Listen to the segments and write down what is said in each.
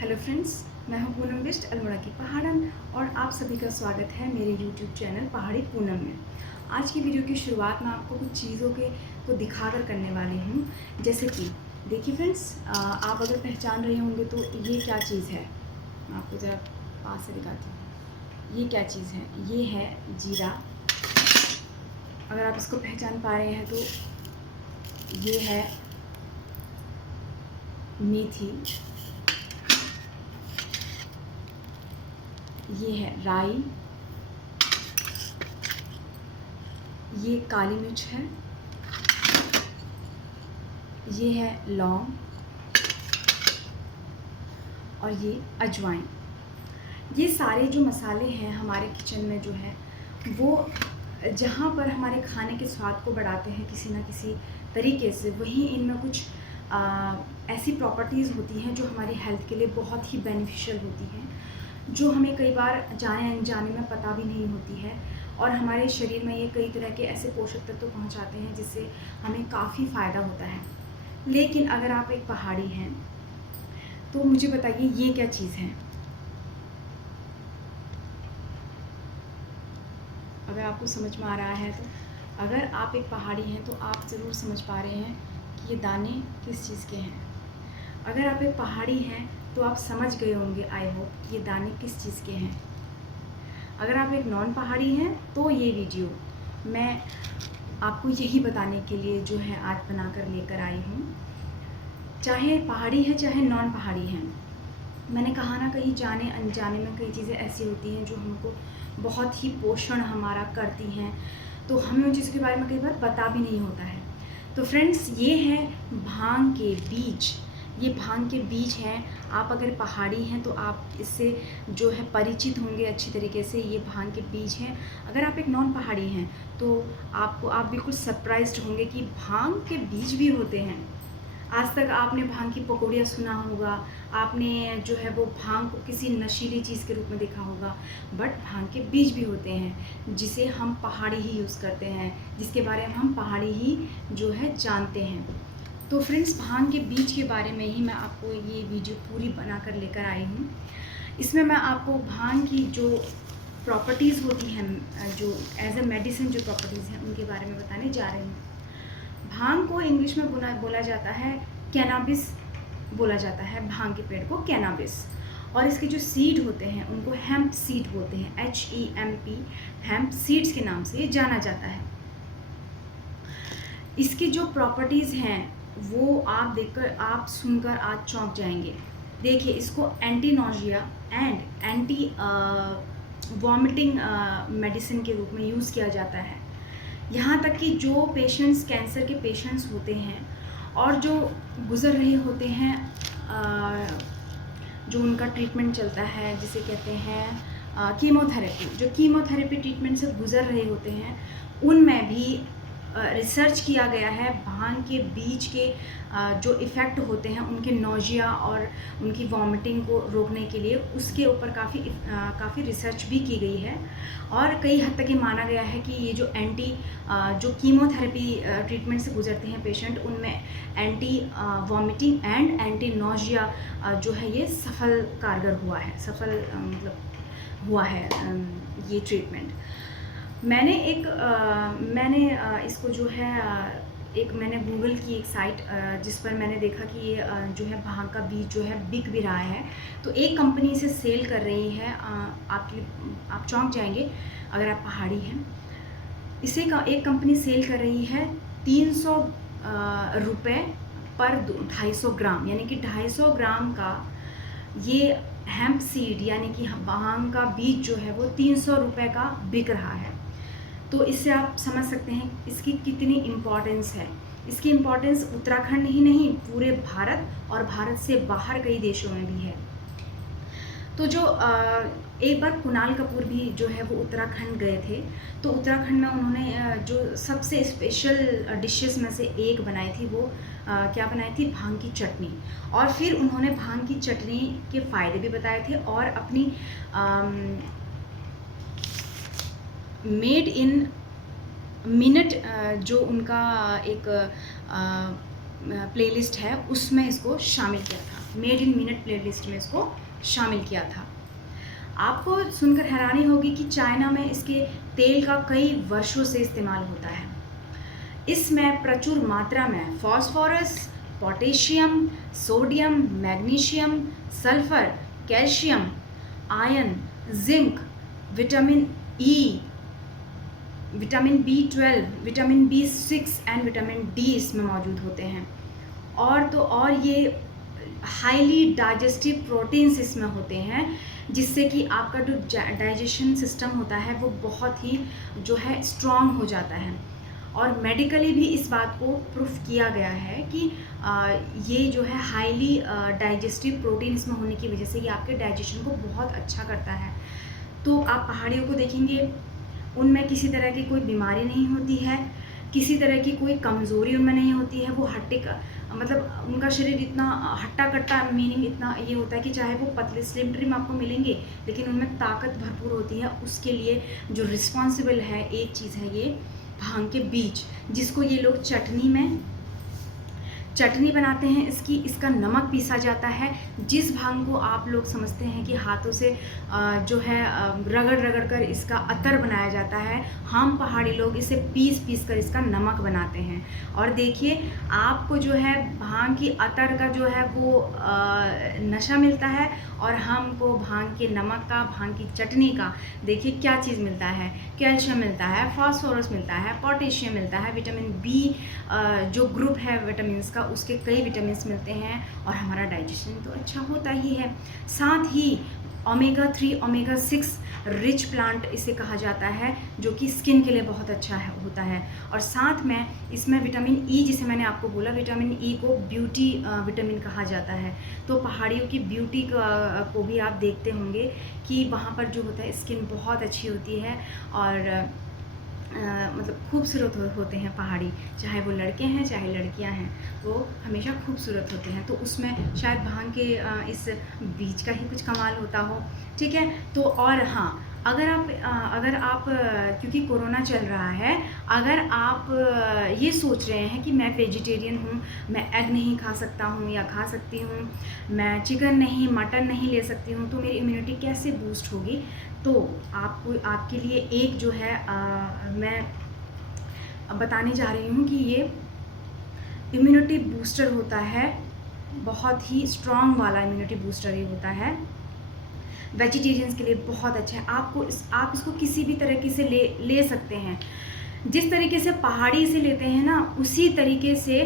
Hello friends, मैं हूं पूनम बिष्ट अल्मोड़ा की पहाड़न और आप सभी का स्वागत है मेरे यूट्यूब चैनल पहाड़ी पूनम में। आज की वीडियो की शुरुआत मैं आपको कुछ चीज़ों को दिखाकर करने वाली हूं। जैसे कि देखिए फ्रेंड्स, आप अगर पहचान रहे होंगे तो ये क्या चीज़ है। मैं आपको ज़रा पास से दिखाती हूँ। ये क्या चीज़ है? ये है जीरा। अगर आप इसको पहचान पा रहे हैं तो ये है मेथी, ये है राई, ये काली मिर्च है, ये है लौंग और ये अजवाइन। ये सारे जो मसाले हैं हमारे किचन में जो है वो जहाँ पर हमारे खाने के स्वाद को बढ़ाते हैं किसी ना किसी तरीके से, वहीं इनमें कुछ ऐसी प्रॉपर्टीज़ होती हैं जो हमारी हेल्थ के लिए बहुत ही बेनिफिशियल होती हैं, जो हमें कई बार जाने अनजाने में पता भी नहीं होती है। और हमारे शरीर में ये कई तरह के ऐसे पोषक तत्व पहुँचाते हैं जिससे हमें काफ़ी फ़ायदा होता है। लेकिन अगर आप एक पहाड़ी हैं तो मुझे बताइए ये क्या चीज़ है। अगर आपको समझ में आ रहा है तो अगर आप एक पहाड़ी हैं तो आप ज़रूर समझ पा रहे हैं कि ये दाने किस चीज़ के हैं। अगर आप एक पहाड़ी हैं तो आप समझ गए होंगे, आई होप, कि ये दाने किस चीज़ के हैं। अगर आप एक नॉन पहाड़ी हैं तो ये वीडियो मैं आपको यही बताने के लिए जो है आज बना कर लेकर आई हूँ। चाहे पहाड़ी है चाहे नॉन पहाड़ी हैं, मैंने कहा ना, कहीं जाने अनजाने में कई चीज़ें ऐसी होती हैं जो हमको बहुत ही पोषण हमारा करती हैं, तो हमें उन चीज़ों के बारे में कई बार पता भी नहीं होता है। तो फ्रेंड्स, ये है भांग के बीज। ये भांग के बीज हैं। आप अगर पहाड़ी हैं तो आप इससे जो है परिचित होंगे अच्छी तरीके से। ये भांग के बीज हैं। अगर आप एक नॉन पहाड़ी हैं तो आप बिल्कुल सरप्राइज्ड होंगे कि भांग के बीज भी होते हैं। आज तक आपने भांग की पकौड़ियाँ सुना होगा, आपने जो है वो भांग को किसी नशीली चीज़ के रूप में देखा होगा, बट भांग के बीज भी होते हैं जिसे हम पहाड़ी ही यूज़ करते हैं, जिसके बारे में हम पहाड़ी ही जो है जानते हैं। तो फ्रेंड्स, भांग के बीज के बारे में ही मैं आपको ये वीडियो पूरी बना कर लेकर आई हूँ। इसमें मैं आपको भांग की जो प्रॉपर्टीज़ होती हैं, जो एज ए मेडिसिन जो प्रॉपर्टीज़ हैं, उनके बारे में बताने जा रही हूँ। भांग को इंग्लिश में बोला जाता है कैनाबिस, बोला जाता है भांग के पेड़ को कैनाबिस। और इसके जो सीड होते हैं उनको हेम्प सीड बोलते हैं, HEMP, हेम्प सीड्स के नाम से ये जाना जाता है। इसकी जो प्रॉपर्टीज़ हैं वो आप देखकर, आप सुनकर आज चौंक जाएंगे। देखिए, इसको anti nausea and anti vomiting medicine के रूप में यूज़ किया जाता है। यहाँ तक कि जो पेशेंट्स, कैंसर के पेशेंट्स होते हैं और जो गुज़र रहे होते हैं, जो उनका ट्रीटमेंट चलता है जिसे कहते हैं कीमोथेरेपी, जो कीमोथेरेपी ट्रीटमेंट से गुज़र रहे होते हैं, उनमें भी रिसर्च किया गया है भांग के बीज के जो इफ़ेक्ट होते हैं उनके नौजिया और उनकी वॉमिटिंग को रोकने के लिए, उसके ऊपर काफ़ी रिसर्च भी की गई है। और कई हद तक ये माना गया है कि ये जो कीमोथेरेपी ट्रीटमेंट से गुजरते हैं पेशेंट, उनमें anti vomiting and anti nausea जो है ये सफल कारगर हुआ है, मतलब हुआ है ये ट्रीटमेंट। मैंने इसको जो है मैंने गूगल की एक साइट जिस पर मैंने देखा कि ये जो है भांग का बीज जो है बिक भी रहा है। तो एक कंपनी इसे सेल कर रही है। आप चौंक जाएंगे अगर आप पहाड़ी हैं। एक कंपनी सेल कर रही है 300 रुपये पर 250 ग्राम, यानी कि 250 ग्राम का ये हेम्प सीड यानी कि भांग का बीज जो है वो 300 रुपये का बिक रहा है। तो इससे आप समझ सकते हैं इसकी कितनी इम्पॉर्टेंस है। इसकी इम्पॉर्टेंस उत्तराखंड ही नहीं, पूरे भारत और भारत से बाहर कई देशों में भी है। तो जो एक बार कुणाल कपूर भी जो है वो उत्तराखंड गए थे, तो उत्तराखंड में उन्होंने जो सबसे स्पेशल डिशेस में से एक बनाई थी, वो क्या बनाई थी? भांग की चटनी। और फिर उन्होंने भांग की चटनी के फ़ायदे भी बताए थे और अपनी मेड इन मिनट जो उनका एक प्लेलिस्ट है उसमें इसको शामिल किया था। मेड इन मिनट प्लेलिस्ट में इसको शामिल किया था। आपको सुनकर हैरानी होगी कि चाइना में इसके तेल का कई वर्षों से इस्तेमाल होता है। इसमें प्रचुर मात्रा में phosphorus, potassium, sodium, magnesium, sulphur, calcium, iron, zinc, vitamin E, vitamin B12, vitamin B6 and vitamin D इसमें मौजूद होते हैं। और ये हाईली डाइजेस्टिव प्रोटीन्स इसमें होते हैं, जिससे कि आपका जो डाइजेशन सिस्टम होता है वो बहुत ही जो है स्ट्रॉन्ग हो जाता है। और मेडिकली भी इस बात को प्रूफ किया गया है कि ये जो है हाईली डाइजेस्टिव प्रोटीन इसमें होने की वजह से ये आपके डाइजेशन को बहुत अच्छा करता है। तो आप पहाड़ियों को देखेंगे, उनमें किसी तरह की कोई बीमारी नहीं होती है, किसी तरह की कोई कमज़ोरी उनमें नहीं होती है। वो मतलब उनका शरीर इतना हट्टा कट्टा, मीनिंग इतना ये होता है कि चाहे वो पतले स्लिम ट्रिम आपको मिलेंगे, लेकिन उनमें ताकत भरपूर होती है। उसके लिए जो रिस्पॉन्सिबल है एक चीज़ है ये भांग के बीज, जिसको ये लोग चटनी बनाते हैं। इसका नमक पीसा जाता है। जिस भांग को आप लोग समझते हैं कि हाथों से जो है रगड़ कर इसका अतर बनाया जाता है, हम पहाड़ी लोग इसे पीस कर इसका नमक बनाते हैं। और देखिए, आपको जो है भांग की अतर का जो है वो नशा मिलता है, और हमको भांग के नमक का, भांग की चटनी का देखिए क्या चीज़ मिलता है। कैल्शियम मिलता है, फास्फोरस मिलता है, पोटेशियम मिलता है, विटामिन बी जो ग्रुप है विटामिन्स का, उसके कई विटामिन्स मिलते हैं, और हमारा डाइजेशन तो अच्छा होता ही है। साथ ही ओमेगा 3, ओमेगा 6 रिच प्लांट इसे कहा जाता है, जो कि स्किन के लिए बहुत अच्छा होता है। और साथ में इसमें विटामिन ई, जिसे मैंने आपको बोला, विटामिन ई को ब्यूटी विटामिन कहा जाता है। तो पहाड़ियों की ब्यूटी को भी आप देखते होंगे कि वहाँ पर जो होता है स्किन बहुत अच्छी होती है, और मतलब खूबसूरत होते हैं पहाड़ी, चाहे वो लड़के हैं चाहे लड़कियां हैं, वो हमेशा खूबसूरत होते हैं। तो उसमें शायद भांग के इस बीज का ही कुछ कमाल होता हो, ठीक है। तो और हाँ, अगर आप क्योंकि कोरोना चल रहा है, अगर आप ये सोच रहे हैं कि मैं वेजिटेरियन हूँ, मैं एग नहीं खा सकता हूँ या खा सकती हूँ, मैं चिकन नहीं, मटन नहीं ले सकती हूँ, तो मेरी इम्यूनिटी कैसे बूस्ट होगी, तो आपके लिए एक जो है मैं बताने जा रही हूँ कि ये इम्यूनिटी बूस्टर होता है, बहुत ही स्ट्रॉन्ग वाला इम्यूनिटी बूस्टर ये होता है। वेजिटेरियंस के लिए बहुत अच्छा है। आप इसको किसी भी तरीके से ले सकते हैं। जिस तरीके से पहाड़ी से लेते हैं ना, उसी तरीके से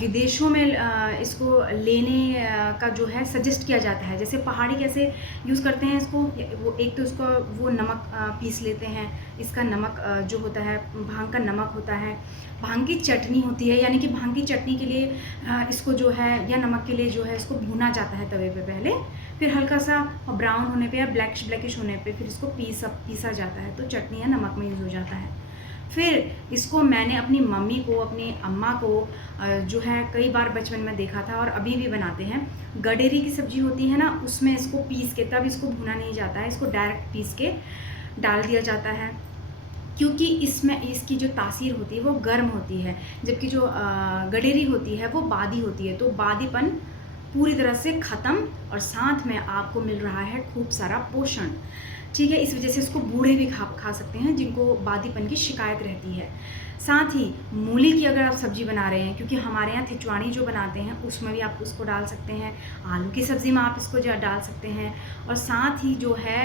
विदेशों में इसको लेने का जो है सजेस्ट किया जाता है। जैसे पहाड़ी कैसे यूज़ करते हैं इसको, वो एक तो इसको वो नमक पीस लेते हैं। इसका नमक जो होता है, भांग का नमक होता है। भांग की चटनी होती है, यानी कि भांग की चटनी के लिए इसको जो है, या नमक के लिए जो है, इसको भूना जाता है तवे पे पहले, फिर हल्का सा ब्राउन होने पे या ब्लैकिश होने पे फिर इसको पीसा जाता है, तो चटनी या नमक में यूज़ हो जाता है। फिर इसको मैंने अपनी मम्मी को, अपनी अम्मा को जो है कई बार बचपन में देखा था, और अभी भी बनाते हैं। गडेरी की सब्ज़ी होती है ना, उसमें इसको पीस के, तब इसको भुना नहीं जाता है, इसको डायरेक्ट पीस के डाल दिया जाता है, क्योंकि इसमें इसकी जो तासीर होती है वो गर्म होती है, जबकि जो गडेरी होती है वो बादी होती है। तो बादीपन पूरी तरह से ख़त्म, और साथ में आपको मिल रहा है खूब सारा पोषण, ठीक है। इस वजह से इसको बूढ़े भी खा सकते हैं, जिनको बादीपन की शिकायत रहती है। साथ ही मूली की अगर आप सब्ज़ी बना रहे हैं, क्योंकि हमारे यहाँ थिचवानी जो बनाते हैं उसमें भी आप उसको डाल सकते हैं, आलू की सब्ज़ी में आप इसको डाल सकते हैं, और साथ ही जो है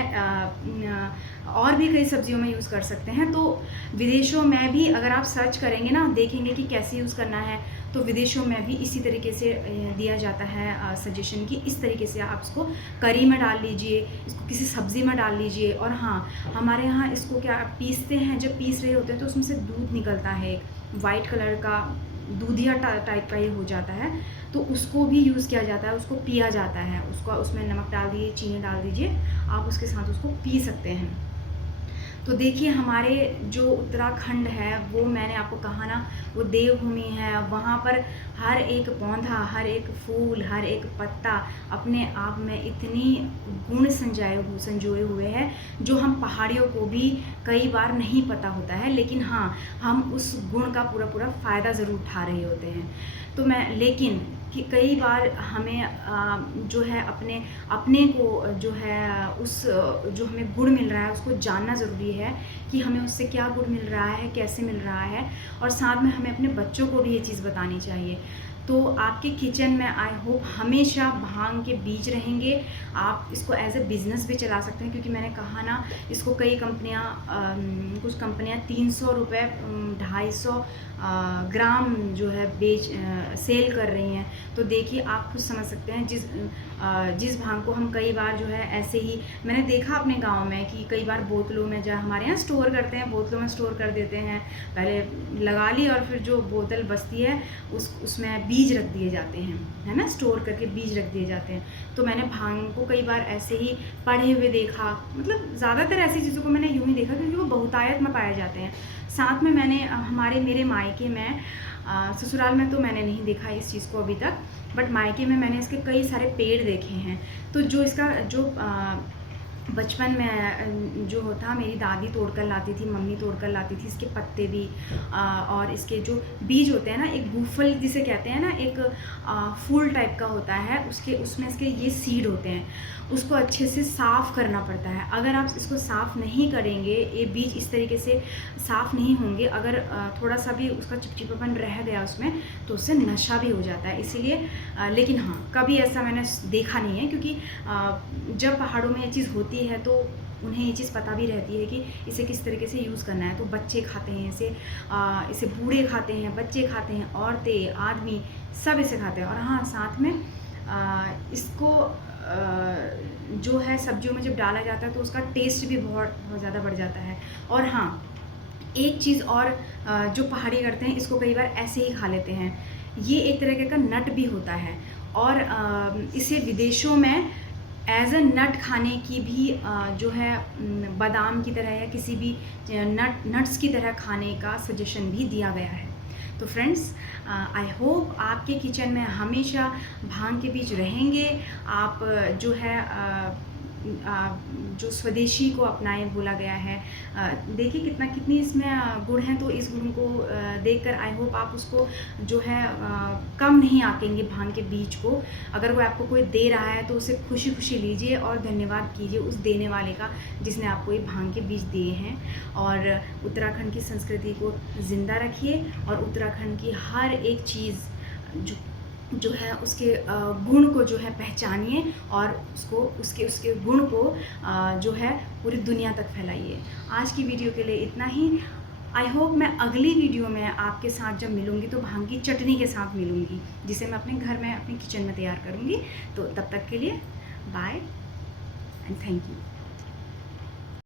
और भी कई सब्जियों में यूज़ कर सकते हैं। तो विदेशों में भी अगर आप सर्च करेंगे ना, देखेंगे कि कैसे यूज़ करना है, तो विदेशों में भी इसी तरीके से दिया जाता है सजेशन कि इस तरीके से आप इसको करी में डाल लीजिए, इसको किसी सब्ज़ी में डाल लीजिए। और हाँ, हमारे यहाँ इसको क्या पीसते हैं, जब पीस रहे होते हैं तो उसमें से दूध निकलता है, वाइट कलर का दूधिया टाइप का ये हो जाता है, तो उसको भी यूज़ किया जाता है, उसको पिया जाता है। उसमें नमक डाल दीजिए, चीनी डाल दीजिए, आप उसके साथ उसको पी सकते हैं। तो देखिए, हमारे जो उत्तराखंड है वो मैंने आपको कहा ना, वो देवभूमि है। वहाँ पर हर एक पौधा, हर एक फूल, हर एक पत्ता अपने आप में इतनी गुण संजोए हुए हैं, जो हम पहाड़ियों को भी कई बार नहीं पता होता है, लेकिन हाँ, हम उस गुण का पूरा फ़ायदा ज़रूर उठा रहे होते हैं। लेकिन कि कई बार हमें जो है अपने को जो है उस जो हमें गुण मिल रहा है उसको जानना ज़रूरी है कि हमें उससे क्या गुण मिल रहा है, कैसे मिल रहा है, और साथ में हमें अपने बच्चों को भी ये चीज़ बतानी चाहिए। तो आपके किचन में आई होप हमेशा भांग के बीज रहेंगे। आप इसको एज ए बिज़नेस भी चला सकते हैं, क्योंकि मैंने कहा ना, इसको कई कंपनियां कुछ कंपनियां 300 रुपये 250 ग्राम जो है सेल कर रही हैं। तो देखिए आप खुद समझ सकते हैं, जिस भांग को हम कई बार जो है ऐसे ही मैंने देखा अपने गांव में कि कई बार बोतलों में जहाँ हमारे यहाँ स्टोर करते हैं, बोतलों में स्टोर कर देते हैं, पहले लगा ली और फिर जो बोतल बचती है उसमें बीज रख दिए जाते हैं, है ना, स्टोर करके बीज रख दिए जाते हैं। तो मैंने भांग को कई बार ऐसे ही पढ़े हुए देखा, मतलब ज़्यादातर ऐसी चीज़ों को मैंने यूँ ही देखा क्योंकि वो बहुतायत में पाए जाते हैं। साथ में मैंने मेरे मायके में ससुराल में तो मैंने नहीं देखा इस चीज़ को अभी तक, बट मायके में मैंने इसके कई सारे पेड़ देखे हैं। तो जो इसका जो बचपन में जो होता, मेरी दादी तोड़ कर लाती थी, मम्मी तोड़ कर लाती थी इसके पत्ते भी, और इसके जो बीज होते हैं ना, एक बूफल जिसे कहते हैं ना, एक फूल टाइप का होता है, उसमें इसके ये सीड होते हैं, उसको अच्छे से साफ़ करना पड़ता है। अगर आप इसको साफ़ नहीं करेंगे, ये बीज इस तरीके से साफ़ नहीं होंगे, अगर थोड़ा सा भी उसका चिपचिपापन रह गया उसमें, तो उससे नशा भी हो जाता है। इसीलिए लेकिन हाँ, कभी ऐसा मैंने देखा नहीं है, क्योंकि जब पहाड़ों में ये चीज़ होती है तो उन्हें ये चीज़ पता भी रहती है कि इसे किस तरीके से यूज़ करना है। तो बच्चे खाते हैं इसे बूढ़े खाते हैं, बच्चे खाते हैं, औरतें, आदमी सब इसे खाते हैं। और हाँ, साथ में इसको जो है सब्जियों में जब डाला जाता है तो उसका टेस्ट भी बहुत बहुत ज़्यादा बढ़ जाता है। और हाँ, एक चीज़ और जो पहाड़ी करते हैं, इसको कई बार ऐसे ही खा लेते हैं। ये एक तरीके का नट भी होता है, और इसे विदेशों में एज अ नट खाने की भी जो है बादाम की तरह या किसी भी नट्स की तरह खाने का सजेशन भी दिया गया है। तो फ्रेंड्स, आई होप आपके किचन में हमेशा भांग के बीज रहेंगे। आप जो है जो स्वदेशी को अपनाएं बोला गया है, देखिए कितनी इसमें गुण हैं। तो इस गुण को देखकर आई होप आप उसको जो है कम नहीं आंकेंगे भांग के बीज को। अगर वो आपको कोई दे रहा है तो उसे खुशी खुशी लीजिए और धन्यवाद कीजिए उस देने वाले का जिसने आपको ये भांग के बीज दिए हैं। और उत्तराखंड की संस्कृति को ज़िंदा रखिए, और उत्तराखंड की हर एक चीज़ जो है उसके गुण को जो है पहचानिए, और उसके गुण को जो है पूरी दुनिया तक फैलाइए। आज की वीडियो के लिए इतना ही। आई होप मैं अगली वीडियो में आपके साथ जब मिलूँगी तो भांग की चटनी के साथ मिलूँगी, जिसे मैं अपने घर में अपने किचन में तैयार करूँगी। तो तब तक के लिए बाय एंड थैंक यू।